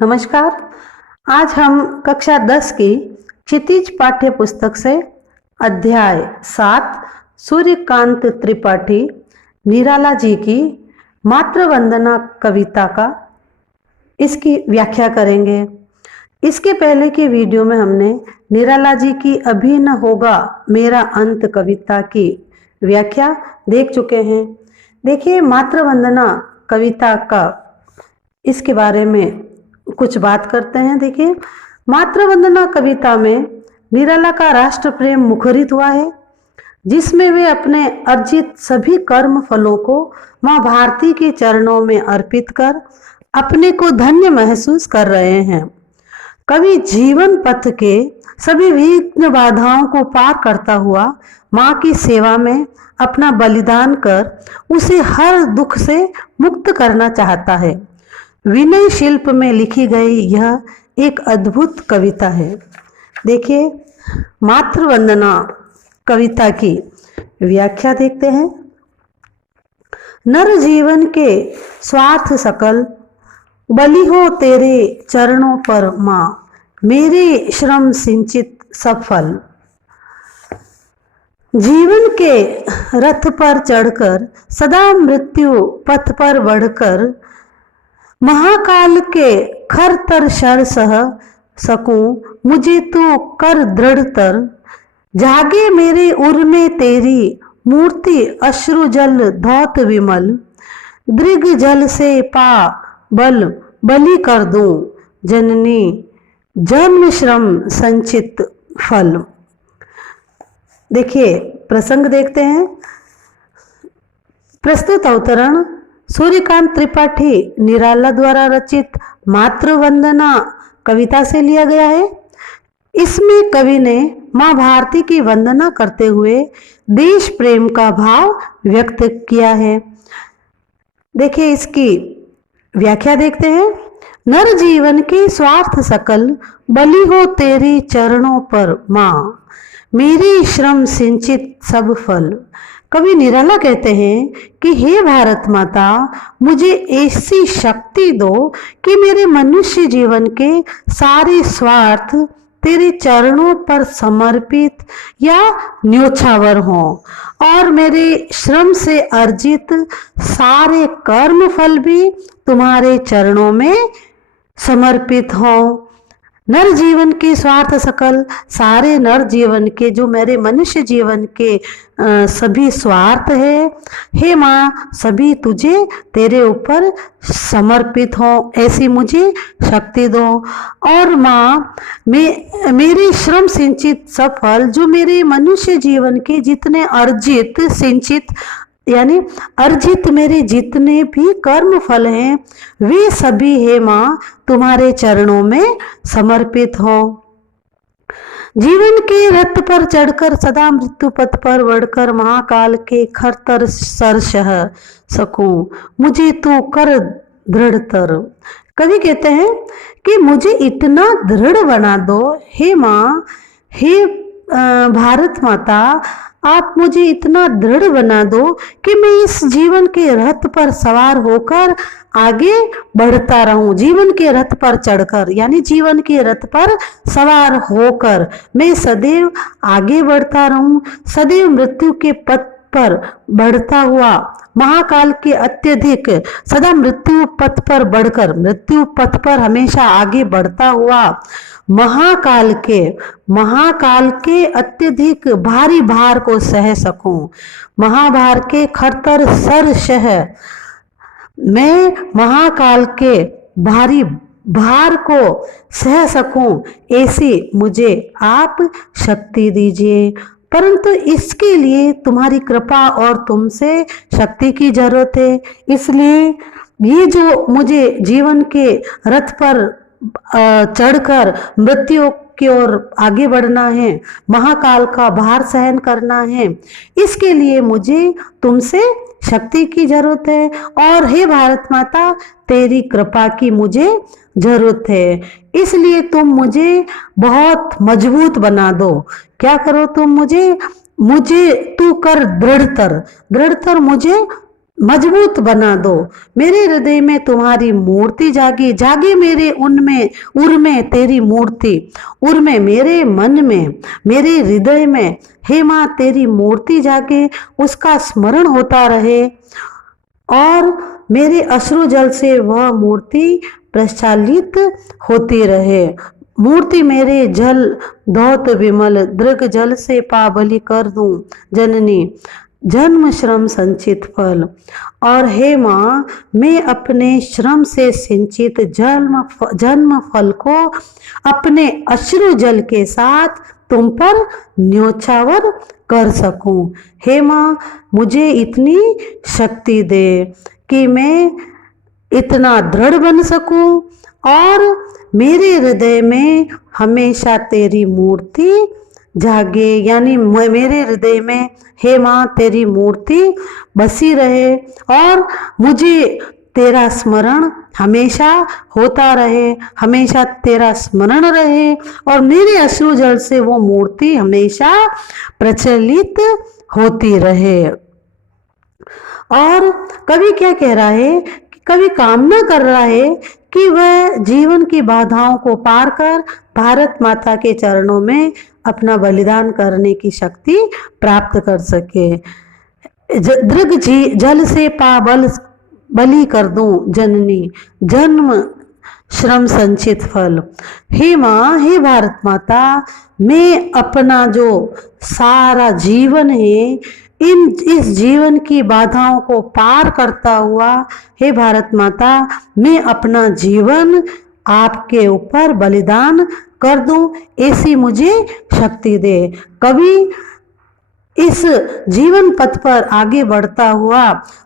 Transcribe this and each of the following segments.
नमस्कार। आज हम कक्षा 10 की क्षितिज पाठ्य पुस्तक से अध्याय 7 सूर्यकांत त्रिपाठी निराला जी की मातृवंदना कविता का इसकी व्याख्या करेंगे। इसके पहले की वीडियो में हमने निराला जी की अभी न होगा मेरा अंत कविता की व्याख्या देख चुके हैं। देखिए, मातृवंदना कविता का इसके बारे में कुछ बात करते हैं। देखिए, मातृवंदना कविता में निराला का राष्ट्र प्रेम मुखरित हुआ है, जिसमें वे अपने अर्जित सभी कर्म फलों को मां भारती के चरणों में अर्पित कर अपने को धन्य महसूस कर रहे हैं। कवि जीवन पथ के सभी विघ्न बाधाओं को पार करता हुआ मां की सेवा में अपना बलिदान कर उसे हर दुख से मुक्त करना चाहता है। विनय शिल्प में लिखी गई यह एक अद्भुत कविता है। देखिए, मातृवंदना कविता की व्याख्या देखते हैं। नर जीवन के स्वार्थ सकल बलि हो तेरे चरणों पर मां, मेरे श्रम सिंचित सफल। जीवन के रथ पर चढ़कर सदा मृत्यु पथ पर बढ़कर महाकाल के खरतर शर सह सकूं, मुझे तू कर दृढ़तर। जागे मेरे उर में तेरी मूर्ति, अश्रु जल धौत विमल। दृग जल से पा बल बलि कर दूं, जननी जन्म श्रम संचित फल। देखिए, प्रसंग देखते हैं। प्रस्तुत अवतरण सूर्यकांत त्रिपाठी निराला द्वारा रचित मातृवंदना कविता से लिया गया है। इसमें कवि ने मां भारती की वंदना करते हुए देश प्रेम का भाव व्यक्त किया है। देखिए, इसकी व्याख्या देखते हैं। नर जीवन के स्वार्थ सकल बलि हो तेरी चरणों पर मां, मेरी श्रम सिंचित सब फल। कवि निराला कहते हैं कि हे भारत माता, मुझे ऐसी शक्ति दो कि मेरे मनुष्य जीवन के सारे स्वार्थ तेरे चरणों पर समर्पित या न्योछावर हों और मेरे श्रम से अर्जित सारे कर्म फल भी तुम्हारे चरणों में समर्पित हों। नर जीवन के स्वार्थ सकल, सारे नर जीवन के, जो मेरे मनुष्य जीवन के सभी स्वार्थ है, हे माँ, सभी तुझे तेरे ऊपर समर्पित हो, ऐसी मुझे शक्ति दो। और माँ, मेरे श्रम सिंचित सफल, जो मेरे मनुष्य जीवन के जितने अर्जित, सिंचित यानी अर्जित मेरे जितने भी कर्म फल हैं, वे सभी हे माँ तुम्हारे चरणों में समर्पित हो। जीवन के रथ पर चढ़कर सदा मृत्यु पथ पर बढ़कर महाकाल के खरतर सर सह सकूं, मुझे तू कर दृढ़तर। कवि कहते हैं कि मुझे इतना दृढ़ बना दो हे माँ, हे भारत माता, आप मुझे इतना दृढ़ बना दो कि मैं इस जीवन के रथ पर सवार होकर आगे बढ़ता रहूं। जीवन के रथ पर चढ़कर यानी जीवन के रथ पर सवार होकर मैं सदैव आगे बढ़ता रहूं, सदैव मृत्यु के पथ पर बढ़ता हुआ, महाकाल के अत्यधिक, सदा मृत्यु पथ पर बढ़कर, मृत्यु पथ पर हमेशा आगे बढ़ता हुआ महाकाल के अत्यधिक भारी भार को सह सकूं। महाभार के खरतर सर सह, मैं महाकाल के भारी भार को सह सकूं, ऐसी मुझे आप शक्ति दीजिए। परंतु इसके लिए तुम्हारी कृपा और तुमसे शक्ति की जरूरत है। इसलिए ये जो मुझे जीवन के रथ पर चढ़कर मृत्यु की ओर आगे बढ़ना है, महाकाल का भार सहन करना है, इसके लिए मुझे तुमसे शक्ति की जरूरत है। और हे भारत माता, तेरी कृपा की मुझे जरूरत है। इसलिए तुम मुझे बहुत मजबूत बना दो। क्या करो तुम मुझे तू कर दृढ़तर, मुझे मजबूत बना दो। मेरे हृदय में तुम्हारी मूर्ति जागे, जागे मेरे उनमें उर में तेरी मूर्ति, उर में मेरे मन में, मेरे हृदय में। हे माँ तेरी मूर्ति जागे, उसका स्मरण होता रहे और मेरे अश्रु जल से वह मूर्ति प्रचालित होती रहे। मूर्ति मेरे जल धौत विमल, दृग जल से पाबली कर दूं जननी, जन्म श्रम संचित फल। और हे माँ मैं अपने श्रम से सिंचित जन्म फल को अपने अश्रु जल के साथ तुम पर न्योछावर कर सकूं। हे माँ मुझे इतनी शक्ति दे कि मैं इतना दृढ़ बन सकूं और मेरे हृदय में हमेशा तेरी मूर्ति जागे, यानी मेरे हृदय में हे माँ तेरी मूर्ति बसी रहे और मुझे तेरा स्मरण हमेशा होता रहे, हमेशा तेरा स्मरण रहे और मेरे अश्रु जल से वो मूर्ति हमेशा प्रचलित होती रहे। और कवि क्या कह रहा है, कवि कामना कर रहा है कि वह जीवन की बाधाओं को पार कर भारत माता के चरणों में अपना बलिदान करने की शक्ति प्राप्त कर सके। दृग जल से पाबल बलि कर दूं जननी, जन्म श्रम संचित फल। हे माँ हे भारत माता, मैं अपना जो सारा जीवन है इस जीवन की बाधाओं को पार करता हुआ, हे भारत माता मैं अपना जीवन आपके ऊपर बलिदान कर दूं, ऐसी मुझे शक्ति दे। कवि इस जीवन पथ पर आगे बढ़ता हुआ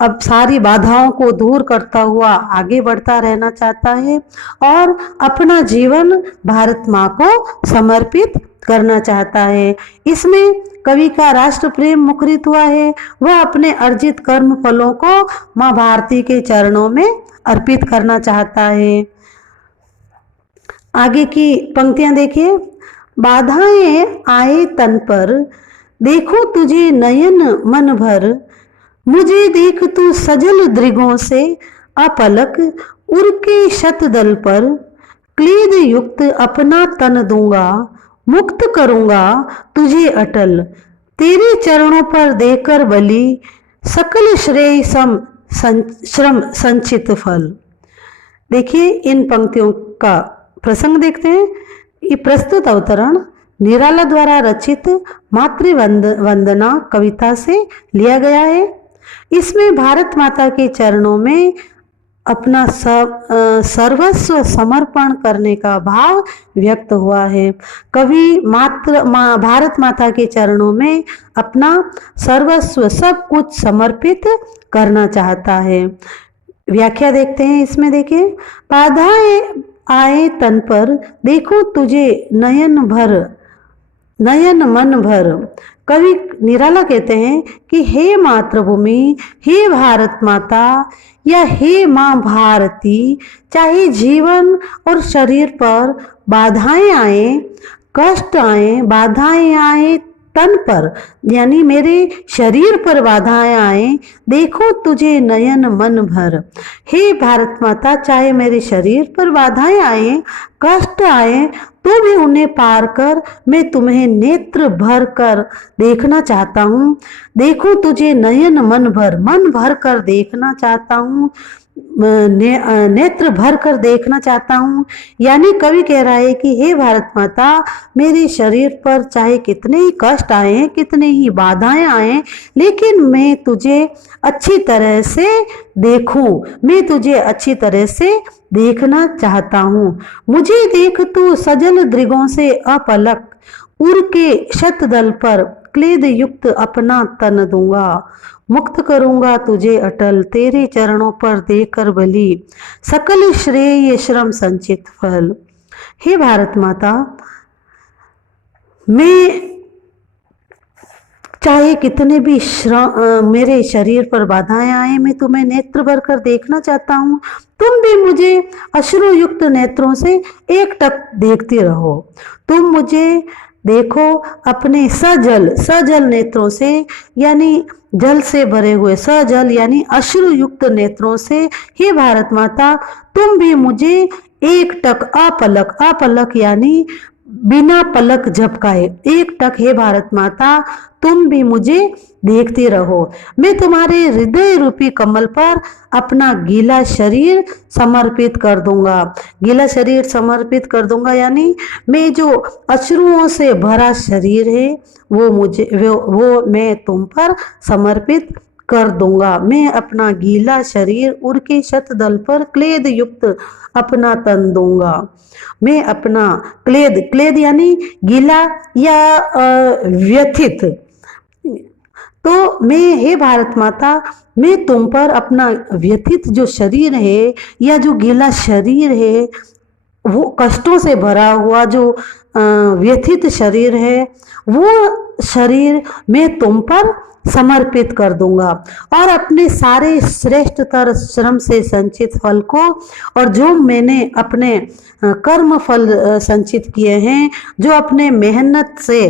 अब सारी बाधाओं को दूर करता हुआ आगे बढ़ता रहना चाहता है और अपना जीवन भारत माँ को समर्पित करना चाहता है। इसमें कवि का राष्ट्र प्रेम मुखरित हुआ है। वह अपने अर्जित कर्म फलों को माँ भारती के चरणों में अर्पित करना चाहता है। आगे की पंक्तियां देखिए। बाधाएं आए तन पर, देखो तुझे नयन मन भर, मुझे देख तू सजल दृगों से अपलक, उर के शतदल पर क्लेद युक्त अपना तन दूंगा, मुक्त करूंगा तुझे अटल, तेरे चरणों पर देकर बलि, सकल श्रेय श्रम संचित फल। देखिए इन पंक्तियों का प्रसंग देखते हैं। ये प्रस्तुत अवतरण निराला द्वारा रचित मातृवंदना कविता से लिया गया है। इसमें भारत माता के चरणों में अपना सर्वस्व समर्पण करने का भाव व्यक्त हुआ है। कवि भारत माता के चरणों में अपना सर्वस्व सब कुछ समर्पित करना चाहता है। व्याख्या देखते हैं। इसमें देखिए, बाधाएं आए तन पर, देखो तुझे नयन मन भर। कवि निराला कहते हैं कि हे मातृभूमि, हे भारत माता या हे माँ भारती, चाहे जीवन और शरीर पर बाधाएं आए, कष्ट आए, बाधाएं आए तन पर यानी मेरे शरीर पर बाधाएं आए, देखो तुझे नयन मन भर। हे भारत माता, चाहे मेरे शरीर पर बाधाएं आए, कष्ट आए, तो भी उन्हें पार कर मैं तुम्हें नेत्र भर कर देखना चाहता हूँ। देखो तुझे नयन मन भर कर देखना चाहता हूँ, नेत्र भर कर देखना चाहता हूँ। यानी कवि कह रहा है कि हे भारत माता, मेरे शरीर पर चाहे कितने ही कष्ट आए, कितने ही बाधाएं आए, लेकिन मैं तुझे अच्छी तरह से देखूं, मैं तुझे अच्छी तरह से देखना चाहता हूँ। मुझे देख तू सजल दृगों से अपलक, उर के शतदल पर क्लेद युक्त अपना तन दूंगा, मुक्त करूंगा तुझे अटल, तेरे चरणों पर देकर बलि, सकल श्रेय श्रम संचित फल। हे भारत माता, मैं चाहे कितने भी मेरे शरीर पर बाधाएं आए, मैं तुम्हें नेत्र भर कर देखना चाहता हूँ। तुम भी मुझे अश्रुयुक्त नेत्रों से एकटक देखते रहो। तुम मुझे देखो अपने सजल नेत्रों से, यानी जल से भरे हुए, सजल यानी अश्रु युक्त नेत्रों से, हे भारत माता तुम भी मुझे एकटक अपलक यानी बिना पलक झपकाए, एकटक हे भारत माता तुम भी मुझे देखते रहो। मैं तुम्हारे हृदय रूपी कमल पर अपना गीला शरीर समर्पित कर दूंगा। गीला शरीर समर्पित कर दूंगा यानी मैं जो अश्रुओं से भरा शरीर है वो मैं तुम पर समर्पित कर दूंगा। मैं अपना गीला शरीर उर के शतदल पर क्लेद युक्त अपना तन दूंगा। मैं अपना क्लेद यानी गीला या व्यथित, तो मैं हे भारत माता मैं तुम पर अपना व्यथित जो शरीर है या जो गीला शरीर है, वो कष्टों से भरा हुआ जो व्यथित शरीर है, वो शरीर मैं तुम पर समर्पित कर दूंगा और अपने सारे श्रेष्ठतर श्रम से संचित फल को, और जो मैंने अपने कर्म फल संचित किए हैं, जो अपने मेहनत से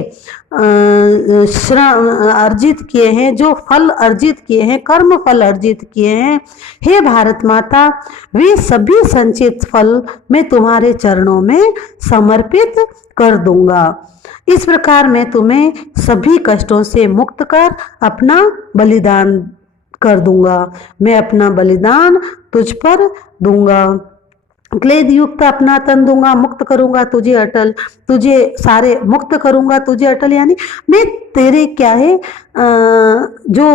श्रम अर्जित किए हैं, जो फल अर्जित किए हैं, कर्म फल अर्जित किए हैं, हे भारत माता वे सभी संचित फल मैं तुम्हारे चरणों में समर्पित कर दूंगा। इस प्रकार मैं तुम्हें सभी कष्टों से मुक्त कर अपना बलिदान कर दूंगा। मैं अपना बलिदान तुझ पर दूंगा। क्लेद युक्त अपना तन दूंगा, मुक्त करूंगा तुझे अटल, तुझे सारे मुक्त करूंगा तुझे अटल, यानी मैं तेरे क्या है जो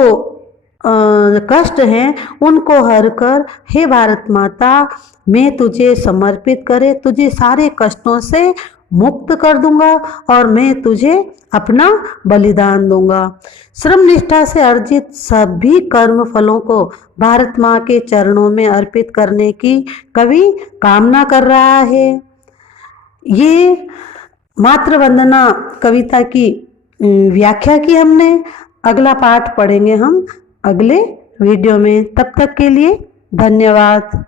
कष्ट हैं उनको हर कर हे भारत माता मैं तुझे समर्पित करे, तुझे सारे कष्टों से मुक्त कर दूंगा और मैं तुझे अपना बलिदान दूंगा। श्रम निष्ठा से अर्जित सभी कर्म फलों को भारत माँ के चरणों में अर्पित करने की कवि कामना कर रहा है। ये मातृ वंदना कविता की व्याख्या की हमने। अगला पाठ पढ़ेंगे हम अगले वीडियो में। तब तक के लिए धन्यवाद।